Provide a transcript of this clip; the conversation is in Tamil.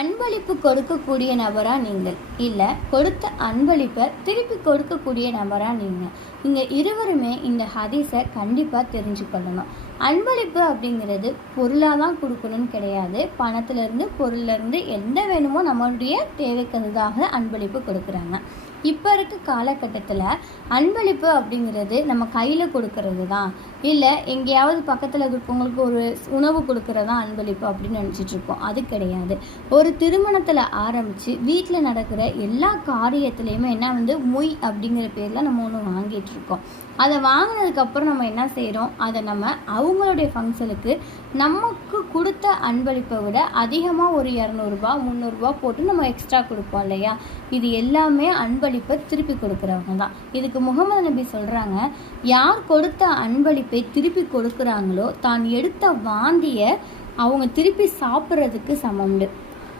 அன்பளிப்பு கொடுக்கக்கூடிய நபரா நீங்கள், இல்லை கொடுத்த அன்பளிப்பை திருப்பி கொடுக்கக்கூடிய நபரா நீங்கள்? இங்கே இருவருமே இந்த ஹதீஸை கண்டிப்பாக தெரிஞ்சுக்கொள்ளணும். அன்பளிப்பு அப்படிங்கிறது பொருளாக தான் கொடுக்கணும்னு கிடையாது. பணத்திலேருந்து பொருள்லேருந்து எந்த வேணுமோ நம்மளுடைய தேவைக்கு அன்பளிப்பு கொடுக்குறாங்க. இப்போ இருக்க காலகட்டத்தில் அன்பளிப்பு அப்படிங்கிறது நம்ம கையில் கொடுக்கறது தான், இல்லை எங்கேயாவது பக்கத்தில் இருக்கவங்களுக்கு ஒரு உணவு கொடுக்கறதா அன்பளிப்பு அப்படின்னு நினச்சிட்ருக்கோம். அது கிடையாது. ஒரு திருமணத்தில் ஆரம்பித்து வீட்டில் நடக்கிற எல்லா காரியத்துலேயுமே என்ன மொய் அப்படிங்கிற பேரில் நம்ம ஒன்று வாங்கிட்டுருக்கோம். அதை வாங்கினதுக்கப்புறம் நம்ம என்ன செய்கிறோம், அதை நம்ம அவங்களுடைய ஃபங்க்ஷனுக்கு நமக்கு கொடுத்த அன்பளிப்பை விட அதிகமாக ஒரு 200 300 போட்டு நம்ம எக்ஸ்ட்ரா கொடுப்போம் இல்லையா? இது எல்லாமே அன்பளிப்பை திருப்பி கொடுக்குறவங்க தான். இதுக்கு முகமது நபி சொல்கிறாங்க, யார் கொடுத்த அன்பளிப்பை திருப்பி கொடுக்குறாங்களோ தான் எடுத்த வாந்தியை அவங்க திருப்பி சாப்பிட்றதுக்கு சமம்னு.